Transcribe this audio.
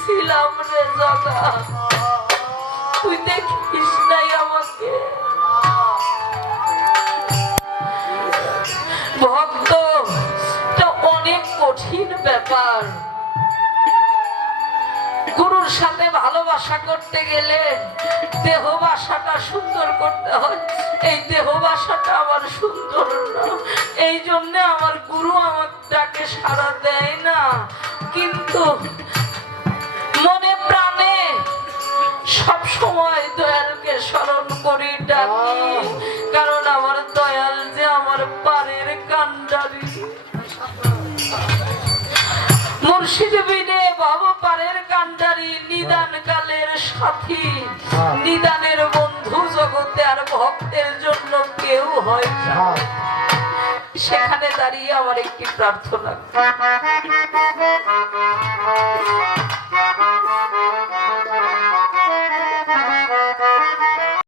ছিলাম রে জগা তুই দেখিস নাই আমাকে। ভক্ত অনেক কঠিন ব্যাপার। গুরুর সাথে ভালোবাসা করতে গেলে দেহ বাসাটা সুন্দর করতে হয়। এই দেহ বাসাটা আমার সুন্দর এই জন্য আমার গুরু আমার ডাকে সাড়া দেয় না। কিন্তু সব সময় দয়ালকে স্মরণ করি ডাকি। কারণ আমার দয়াল যে আমার পারের কান্ডারি। মুর্শিদ বিনে বাবা পারের কান্ডারি নিদান কালের সাথী। নিদানের বন্ধু জগতে আর ভক্তের জন্য কেউ হয় না। সেখানে দাঁড়িয়ে আমার একটি প্রার্থনা।